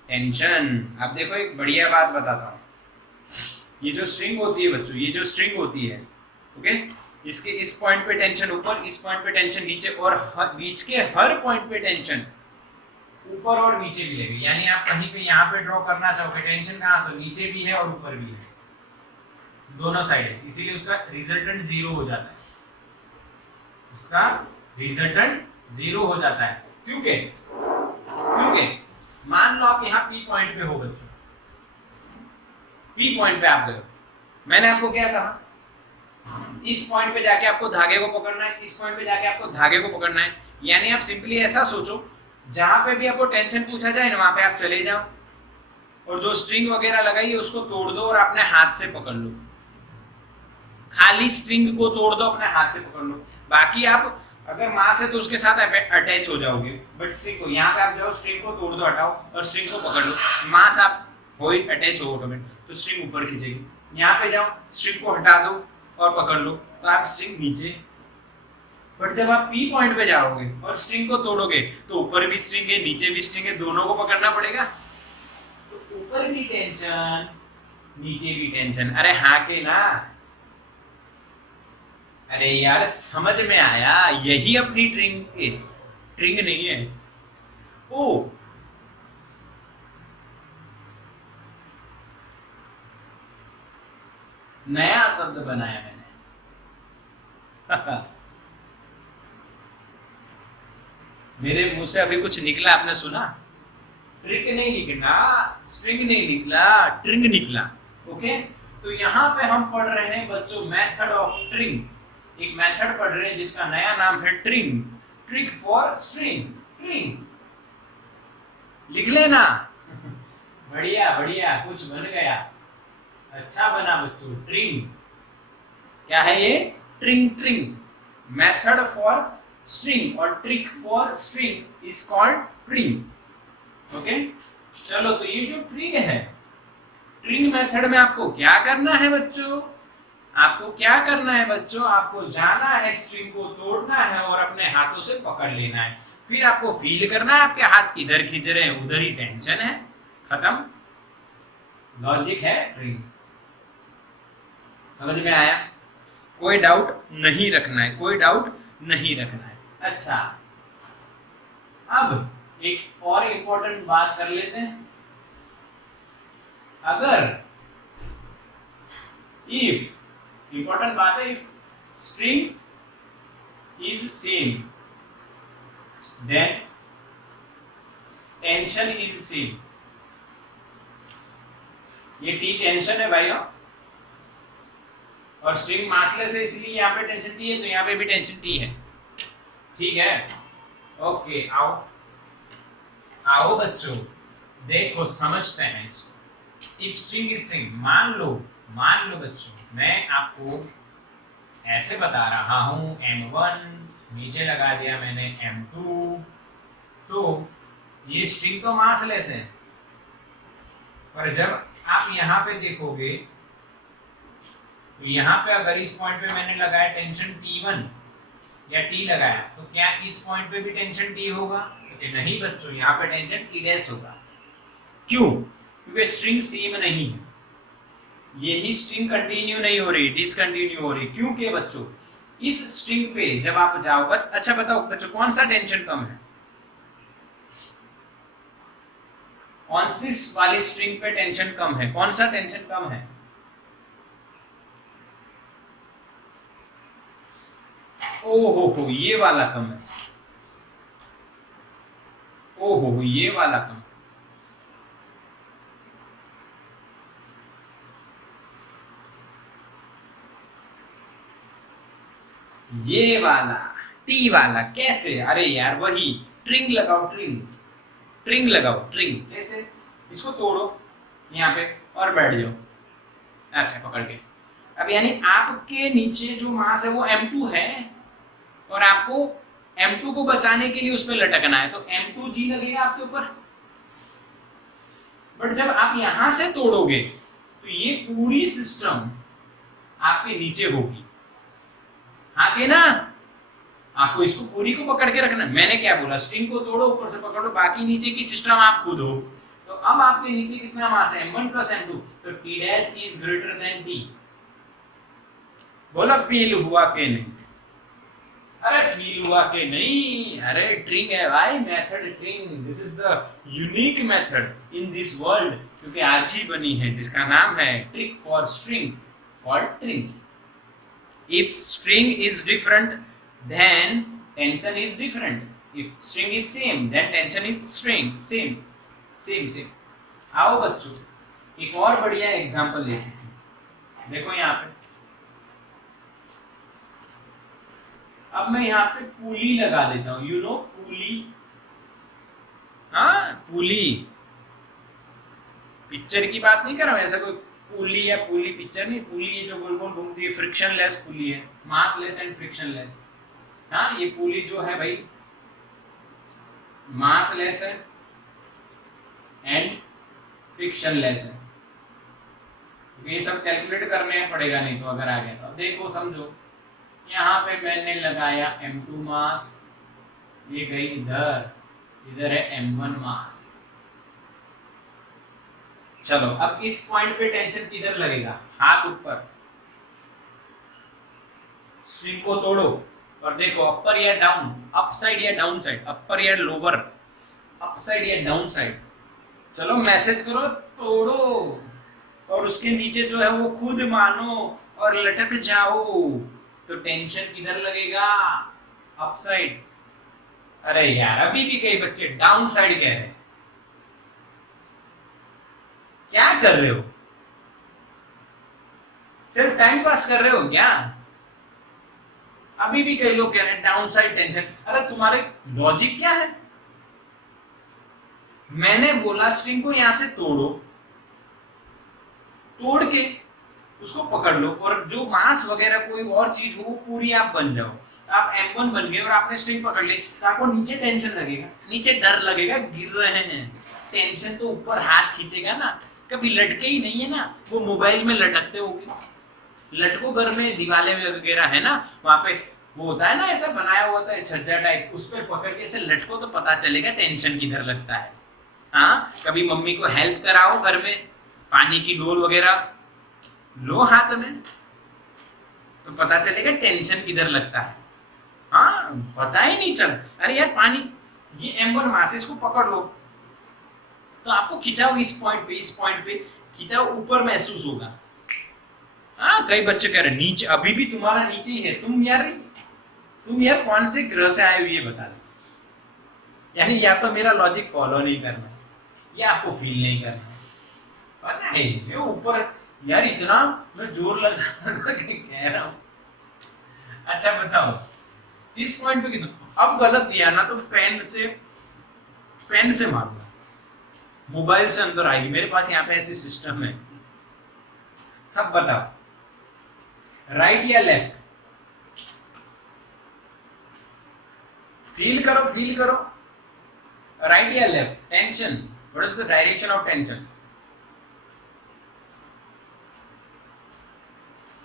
tension. अब देखो एक बढ़िया बात बताता हूँ। ये जो स्ट्रिंग होती है बच्चों, ये जो स्ट्रिंग होती है, ओके, इसके इस पॉइंट पे टेंशन ऊपर, इस पॉइंट पे टेंशन नीचे, और बीच के हर पॉइंट पे टेंशन ऊपर और नीचे भी लगेगी। यानी आप कहीं पे यहाँ पे ड्रॉ करना चाहोगे टेंशन कहाँ, तो नीचे भी है और ऊपर भी है, दोनों साइड है, इसीलिए उसका रिजल्टेंट 0 हो जाता है, उसका रिजल्टेंट 0 हो जाता है। क्योंकि मान लो आप यहाँ पी पॉइंट पे हो बच्चों, पी पॉइंट पे आप गए, मैंने आपको क्या कहा, इस पॉइंट पे जाके आपको धागे को पकड़ना है, इस पॉइंट पे जाके आपको धागे को पकड़ना है। यानी आप सिंपली ऐसा सोचो, जहां पे भी आपको टेंशन पूछा जाए ना, वहां पे आप चले जाओ, और जो स्ट्रिंग वगैरह लगाई है उसको तोड़ दो और अपने हाथ से पकड़ लो, खाली स्ट्रिंग को तोड़ दो, अपने हाथ से पकड़ लो। बाकी आप अगर मास है तो उसके साथ अटैच हो जाओगे, बट स्ट्रिंग को यहाँ पे आप जाओ, स्ट्रिंग को तोड़ दो, हटाओ, और स्ट्रिंग को पकड़ लो, मास आप हो अटैच हो ऑटोमेटिक, तो स्ट्रिंग ऊपर खींचेगी। यहाँ पे जाओ, स्ट्रिंग को हटा दो और पकड़ लो, तो आप स्ट्रिंग नीचे। बट जब आप पी पॉइंट पे जाओगे और स्ट्रिंग को तोड़ोगे, तो ऊपर भी स्ट्रिंग है, नीचे भी स्ट्रिंग है, दोनों को पकड़ना पड़ेगा, तो ऊपर भी टेंशन, नीचे भी टेंशन। अरे हाँ के ना? अरे यार समझ में आया, यही अपनी ट्रिंग ट्रिंग नहीं है। ओ नया शब्द बनाया मैंने। मेरे मुंह से अभी कुछ निकला, आपने सुना? ट्रिक नहीं निकला, स्ट्रिंग नहीं निकला, ट्रिंग निकला। ओके, तो यहाँ पे हम पढ़ रहे हैं बच्चों मेथड ऑफ ट्रिंग। एक मेथड पढ़ रहे हैं जिसका नया नाम है ट्रिंग, ट्रिक फॉर स्ट्रिंग, ट्रिंग। लिख लेना। बढ़िया बढ़िया, कुछ बन गया, अच्छा बना बच्चों। ट्रिंग क्या है ये? Tring, tring method for string और trick for string is called tring. Okay, चलो तो ये जो ट्रिंग है, ट्रिंग मेथड में आपको क्या करना है बच्चों? आपको क्या करना है बच्चों? आपको जाना है, स्ट्रिंग को तोड़ना है और अपने हाथों से पकड़ लेना है। फिर आपको फील करना है आपके हाथ किधर खींच रहे हैं, उधर ही टेंशन है। खत्म, लॉजिक है ट्रिंग। समझ में आया? कोई डाउट नहीं रखना है, कोई डाउट नहीं रखना है। अच्छा, अब एक और इंपॉर्टेंट बात कर लेते हैं। अगर इफ, इंपॉर्टेंट बात है, if string is same then tension is same. ये टी टेंशन है भाई, और स्ट्रिंग मासलेस है, इसलिए यहाँ पे टेंशन टी है, तो यहाँ पे भी टेंशन टी है। ठीक है, ओके, आओ आओ बच्चों, देखो समझते हैं इसको। इफ स्ट्रिंग इज सेम, मान लो बच्चों, मैं आपको ऐसे बता रहा हूं, M1 नीचे लगा दिया मैंने M2, तो ये स्ट्रिंग तो मासलेस है, पर जब आप यहाँ पे देखोगे, तो यहाँ पे अगर इस पॉइंट पे मैंने लगाया टेंशन T1 या T लगाया, तो क्या इस पॉइंट पे भी टेंशन T होगा? तो नहीं बच्चों, यहाँ पे टेंशन T डैश होगा। क्यों? क्योंकि स्ट्रिंग सेम नहीं है, यही स्ट्रिंग कंटिन्यू नहीं हो रही, डिसकंटिन्यू हो रही। क्योंकि बच्चों इस स्ट्रिंग पे जब आप जाओ, अच्छा बताओ बच्चों, कौन सा टेंशन कम है? कौन सी वाली स्ट्रिंग पे टेंशन कम है? कौन सा टेंशन कम है? ओ हो ये वाला कम है, ओ हो ये वाला कम। ये वाला टी वाला कैसे? अरे यार वही ट्रिंग लगाओ, ट्रिंग ट्रिंग लगाओ, ट्रिंग कैसे? इसको तोड़ो यहाँ पे और बैठ जाओ ऐसे पकड़ के। अब यानी आपके नीचे जो मास है वो M2 है और आपको M2 को बचाने के लिए उस पर लटकना है, तो M2G लगेगा आपके ऊपर। बट जब आप यहां से तोड़ोगे तो ये पूरी सिस्टम आपके नीचे होगी, आगे ना। आपको इसको पूरी को पकड़ के रखना। मैंने क्या बोला, स्ट्रिंग को तोड़ो, ऊपर से पकड़ो, बाकी नीचे की सिस्टम आप खुद हो। तो अब आपके नीचे कितना मास है? M1 प्लस M2, तो T dash is greater than T। बोला फील हुआ के नहीं? अरे फील हुआ के नहीं? अरे ट्रिंग है भाई, method tring. This is the unique method in this world, क्योंकि आज ही बनी है, जिसका नाम है trick for string called tring. If string is different then tension is different. If string is same then tension is same. आओ बच्चों एक और बढ़िया एग्जांपल लेते हैं। देखो यहाँ पे, अब मैं यहाँ पे पुली लगा देता हूँ। यू नो पुली? हाँ पुली, पिक्चर की बात नहीं कर रहा हूँ, ऐसा कोई पुली या पुली पिक्चर नहीं। पुली ये जो गोल गोल घूमती है, फ्रिक्शनलेस पुली है, मासलेस एंड फ्रिक्शनलेस। हाँ ये पुली जो है भाई मासलेस है एंड फ्रिक्शनलेस है। ये सब कैलकुलेट करने पड़ेगा नहीं तो अगर आ गया तो। देखो समझो, यहाँ पे मैंने लगाया M2 मास, ये गई इधर है M1 मास। चलो अब इस पॉइंट पे टेंशन किधर लगेगा? हाथ ऊपर, स्ट्रिंग को तोड़ो और देखो अपर या डाउन, अप साइड या डाउन साइड, अपर या लोअर, अप साइड या डाउन साइड। चलो मैसेज करो, तोड़ो और उसके नीचे जो है वो खुद मानो और लटक जाओ। तो टेंशन किधर लगेगा? Up side. अरे यार अभी भी कई बच्चे डाउन साइड कह रहे हैं, क्या कर रहे हो? सिर्फ टाइम पास कर रहे हो क्या? अभी भी कई लोग कह रहे हैं डाउन साइड टेंशन। अरे तुम्हारे लॉजिक क्या है? मैंने बोला स्ट्रिंग को यहां से तोड़ो, तोड़ के उसको पकड़ लो और जो मास वगैरह कोई और चीज हो वो पूरी आप बन जाओ। आप M1 बन गए और आपने स्ट्रिंग पकड़ ली, तो आपको नीचे टेंशन लगेगा, नीचे डर लगेगा, गिर रहे हैं। टेंशन तो ऊपर हाथ खींचेगा ना। कभी लटके ही नहीं है ना, वो मोबाइल में लटकते होगे, लटको घर में दीवाले वगैरह है ना, वहां पे वो होता है ना ऐसा बनाया हुआ था छज्जा टाइप, उस पर पकड़ के ऐसे लटको तो पता चलेगा टेंशन किधर लगता है। हाँ कभी मम्मी को हेल्प कराओ घर में, पानी की डोल वगैरह लो हाथ में तो पता चलेगा टेंशन किधर लगता है। हाँ पता ही नहीं चल। अरे यार पानी, ये M1 मास, इसको पकड़ लो तो आपको खिंचाव इस पॉइंट पे खिंचाव ऊपर महसूस होगा। हाँ कई बच्चे कह रहे नीचे, अभी भी तुम्हारा नीचे ही है। तुम यार कौन से ग्रह से आए हो ये बता दो। यानी या तो मेरा लॉजिक फॉलो नहीं करना या आपको फील नहीं करना, पता है ये ऊपर। यार इतना मैं जोर लगा के कह रहा हूँ। अच्छा बताओ इस पॉइंट पे कितना? अब गलत दिया ना तो पेन से मारूंगा, मोबाइल से अंदर आएगी। मेरे पास यहाँ पे ऐसी सिस्टम है। अब बताओ राइट या लेफ्ट? फील करो राइट या left? Tension, what is the direction of tension?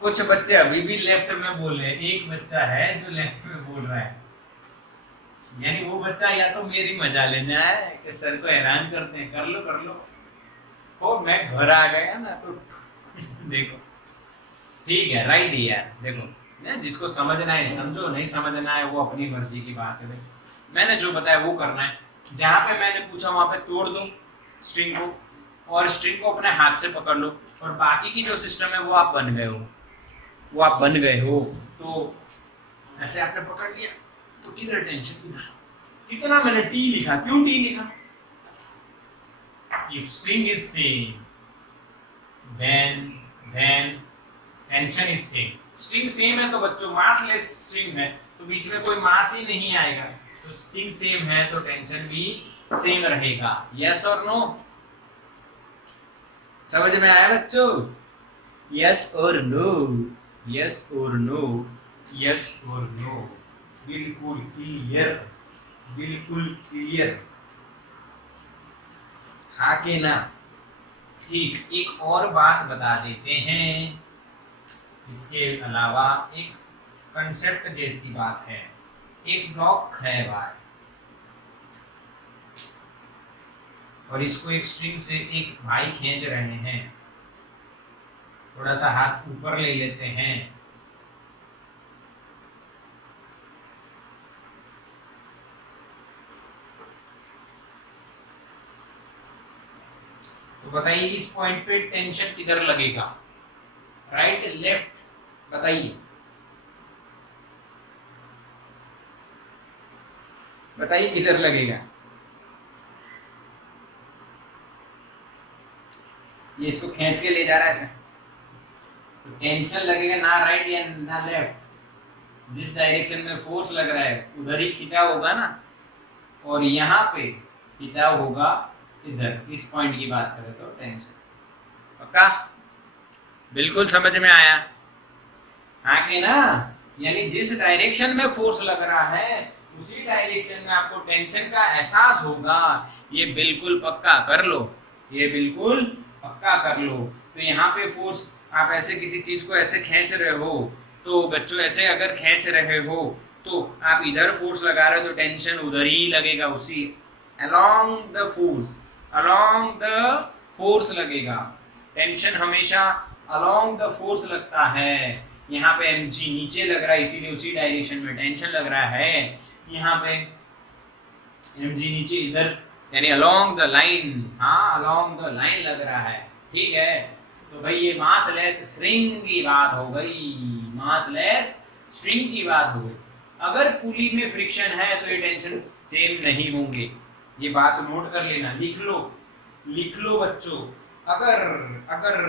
कुछ बच्चे अभी भी लेफ्ट में बोल रहे हैं, एक बच्चा है जो लेफ्ट में बोल रहा है। यानी वो बच्चा या तो मेरी मजा लेना है कि सर को हैरान करते हैं, कर लो और मैं घर आ गया ना तो देखो ठीक है राइट ही यार। देखो जिसको समझना है समझो, नहीं समझना है वो अपनी मर्जी की बात है। मैंने जो बताया वो करना है। जहां पे मैंने पूछा वहां पे तोड़ दो स्ट्रिंग को और स्ट्रिंग को अपने हाथ से पकड़ लो और बाकी की जो सिस्टम है वो आप बन गए हो, तो ऐसे आपने पकड़ लिया तो इधर टेंशन इधर, कितना मैंने टी लिखा, क्यों टी लिखा? If string is same then tension is same. String same है तो बच्चों मासलेस स्ट्रिंग है तो बीच में कोई मास ही नहीं आएगा, तो स्ट्रिंग सेम है तो टेंशन भी सेम रहेगा। यस और नो? समझ में आया बच्चों? यस और नो? यस और नो? यस और नो? बिल्कुल क्लियर, बिल्कुल क्लियर, हाँ के ना? ठीक, एक और बात बता देते हैं, इसके अलावा एक कंसेप्ट जैसी बात है। एक ब्लॉक है y और इसको एक स्ट्रिंग से एक भाई खींच रहे हैं, थोड़ा सा हाथ ऊपर ले लेते हैं, तो बताइए इस पॉइंट पे टेंशन किधर लगेगा? Right left? बताइए, बताइए किधर लगेगा? ये इसको खींच के ले जा रहा है ऐसे, तो टेंशन लगेगा ना राइट या ना लेफ्ट? जिस डायरेक्शन में फोर्स लग रहा है उधर ही खिंचाव होगा ना, और यहाँ पे खिंचाव होगा इधर। इस पॉइंट की बात करें तो टेंशन, पक्का? बिल्कुल समझ में आया? हाँ कि ना? यानी जिस डायरेक्शन में फोर्स लग रहा है उसी डायरेक्शन में आपको टेंशन का एहसास होगा। ये बिल्कुल पक्का कर लो, ये बिल्कुल पक्का कर लो। तो यहाँ पे फोर्स, आप ऐसे किसी चीज को ऐसे खींच रहे हो, तो बच्चों ऐसे अगर खींच रहे हो तो आप इधर फोर्स लगा रहे हो तो टेंशन उधर ही लगेगा, उसी along the force, along the force लगेगा। टेंशन हमेशा along the force लगता है। यहाँ पे mg नीचे लग रहा है इसीलिए उसी डायरेक्शन में टेंशन लग रहा है। यहाँ पे mg नीचे इधर यानी along the line, हाँ along the line लग रहा है, ठीक है? तो भाई ये मासलेस स्ट्रिंग की बात हो गई, मासलेस स्ट्रिंग की बात हो गई। अगर पुली में फ्रिक्शन है तो ये टेंशन सेम नहीं होंगे, ये बात नोट कर लेना, लिख लो, लिख लो बच्चों। अगर अगर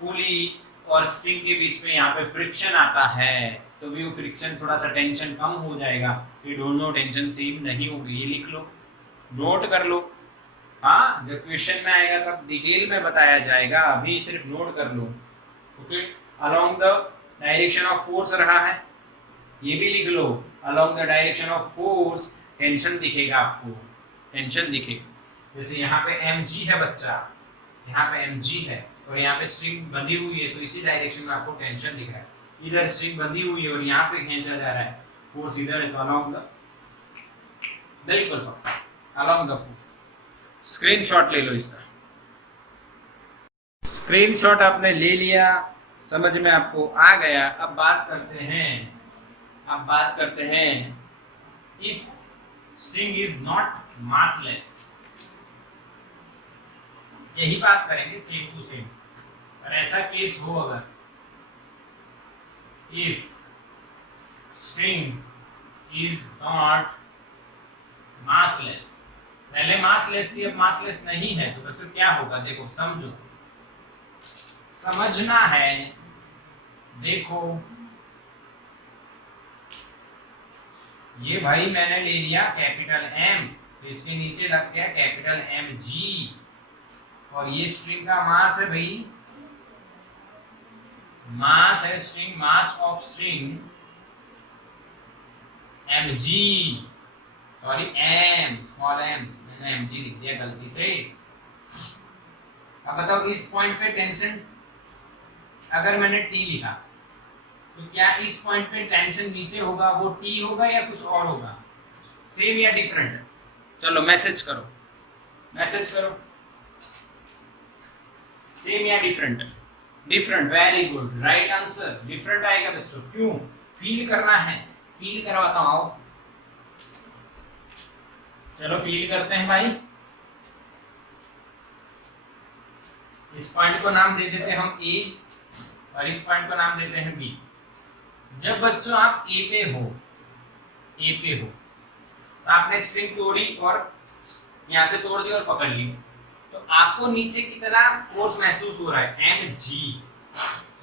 पुली और स्ट्रिंग के बीच में यहाँ पे फ्रिक्शन आता है तो भी वो फ्रिक्शन थोड़ा सा टेंशन कम हो जाएगा, ये दोनों टेंशन सेम नहीं होगी, ये लिख लो, नोट कर लो। हाँ, जब क्वेश्चन में आएगा तब डिटेल में बताया जाएगा, अभी सिर्फ नोट कर लो। Okay, along the direction of force रहा है, ये भी लिख लो, along the direction of force tension दिखेगा आपको, टेंशन दिखेगा। जैसे यहाँ पे mg है बच्चा, यहाँ पे mg है और यहाँ पे स्ट्रिंग बंधी हुई है, तो इसी डायरेक्शन में आपको टेंशन दिख रहा है। इधर स्ट्रिंग बंधी हुई है और यहाँ पे खींचा जा रहा है, फोर्स इधर है, तो अलोंग द, बिल्कुल पक्का अलोंग द फोर्स। स्क्रीनशॉट ले लो इसका, स्क्रीनशॉट आपने ले लिया, समझ में आपको आ गया। अब बात करते हैं, अब बात करते हैं if string is not massless, यही बात करेंगे सेम टू सेम। और ऐसा केस हो अगर if string is not massless, पहले मासलेस थी अब मासलेस नहीं है, तो बच्चों क्या होगा? देखो समझो, समझना है, देखो ये भाई मैंने ले लिया कैपिटल M, तो इसके नीचे लग गया कैपिटल mg, और ये स्ट्रिंग का मास है भाई, मास है string, mass of string mg, sorry m, small m, मैंने mg लिख दिया गलती से। अब बताओ इस पॉइंट पे टेंशन अगर मैंने t लिखा तो क्या इस पॉइंट पे टेंशन नीचे होगा वो t होगा या कुछ और होगा? सेम या डिफरेंट? चलो मैसेज करो, मैसेज करो, सेम या different? Different, very good, right answer different आएगा बच्चों। क्यों? फील करना है, फील करवाता हूं, आओ चलो फील करते हैं भाई। इस पॉइंट को नाम दे देते हैं हम A और इस पॉइंट को नाम देते हैं B। जब बच्चों आप ए पे हो, तो आपने स्ट्रिंग तोड़ी और यहां से तोड़ दी और पकड़ ली, तो आपको नीचे कितना फोर्स महसूस हो रहा है, एम जी,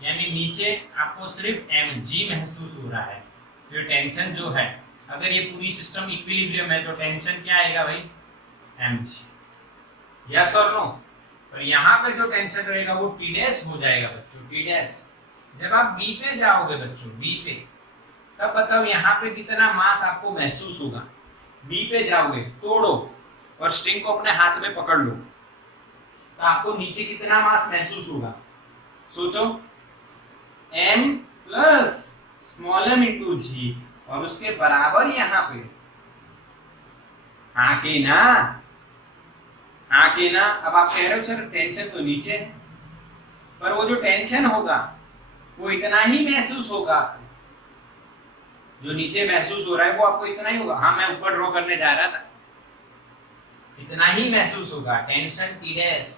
यानी नीचे आपको सिर्फ एम जी महसूस हो रहा है। तो टेंशन जो है, अगर ये पूरी सिस्टम इक्विलिब्रियम है तो टेंशन क्या आएगा भाई, एम जी, यस और नो। और यहाँ पे जो टेंशन रहेगा वो टी डैश हो जाएगा बच्चों, टी डैश। जब आप बी पे जाओगे बच्चों, बी पे, तब बताओ यहाँ पे कितना मास आपको महसूस होगा। बी पे जाओगे, तोड़ो और स्ट्रिंग को अपने हाथ में पकड़ लो, तो आपको नीचे कितना मास महसूस होगा, सोचो, m plus small m into g, और उसके बराबर यहाँ पे, हाँ के ना, हाँ के ना। अब आप कह रहे हो सर टेंशन तो नीचे है, पर वो जो टेंशन होगा वो इतना ही महसूस होगा, जो नीचे महसूस हो रहा है वो आपको इतना ही होगा। हाँ, मैं ऊपर ड्रॉ करने जा रहा था, इतना ही महसूस होगा, टेंशन टी डैश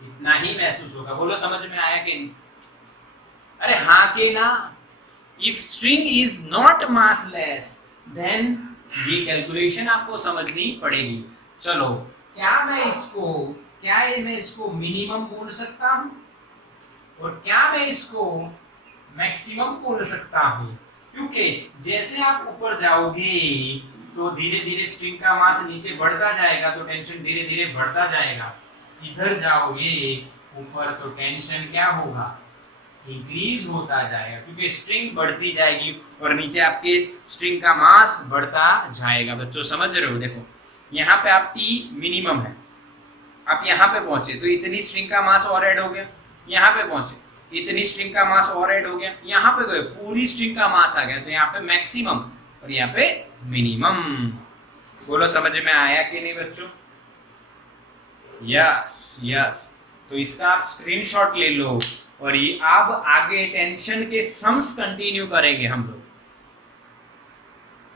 इतना ही महसूस होगा। बोलो समझ में आया कि नहीं? अरे हाँ के ना। If string is not massless then ये कैलकुलेशन आपको समझनी पड़ेगी। चलो, क्या मैं इसको मिनिमम बोल सकता हूं और क्या मैं इसको मैक्सिमम बोल सकता हूं, क्योंकि जैसे आप ऊपर जाओगे तो धीरे धीरे स्ट्रिंग का मास नीचे बढ़ता जाएगा, तो टेंशन धीरे धीरे बढ़ता जाएगा। इधर जाओगे ऊपर तो टेंशन क्या होगा, इंक्रीज होता जाएगा, क्योंकि स्ट्रिंग बढ़ती जाएगी और नीचे आपके स्ट्रिंग का मास बढ़ता जाएगा। बच्चों समझ रहे हो? देखो यहाँ पे आप टी मिनिमम है, आप यहाँ पे पहुंचे तो इतनी स्ट्रिंग का मास और ऐड हो गया, यहाँ पे पहुंचे इतनी स्ट्रिंग का मास और ऐड हो गया, यहाँ पे गए पूरी स्ट्रिंग का मास आ गया, तो यहाँ पे मैक्सिमम और यहाँ पे मिनिमम। बोलो समझ में आया कि नहीं बच्चों? Yes yes. तो इसका आप स्क्रीनशॉट ले लो और ये अब आगे टेंशन के सम्स कंटिन्यू करेंगे हम लोग।